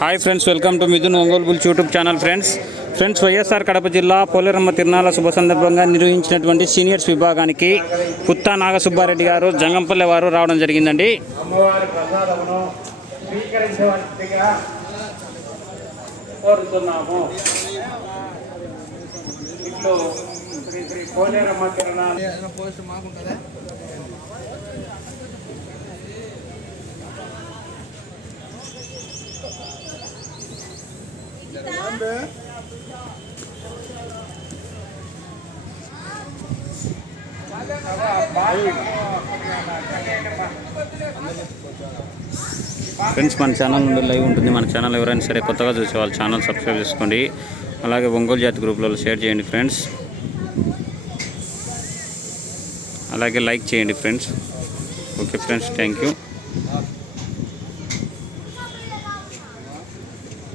Hi friends welcome to Mithun Ongole bulls YouTube channel friends. Friends YSR Kadapa జిల్లా పోలేరమ్మ తిరునాళ్ళ శుభ సందర్భంగా నిర్వహించినటువంటి seniors విభాగానికి పుత్తా నాగసుబ్బారెడ్డి గారు జంగంపల్లె వారు రావడం జరిగిందండి. కోరుతున్నాము. ఫ్రెండ్స్ మన ఛానల్ నుండి లైవ్ ఉంటుంది. మన ఛానల్ ఎవరైనా సరే కొత్తగా చూసే వాళ్ళ ఛానల్ సబ్స్క్రైబ్ చేసుకోండి. అలాగే ఒంగోలు జాతి గ్రూప్లలో షేర్ చేయండి ఫ్రెండ్స్. అలాగే లైక్ చేయండి friends. Okay friends thank you.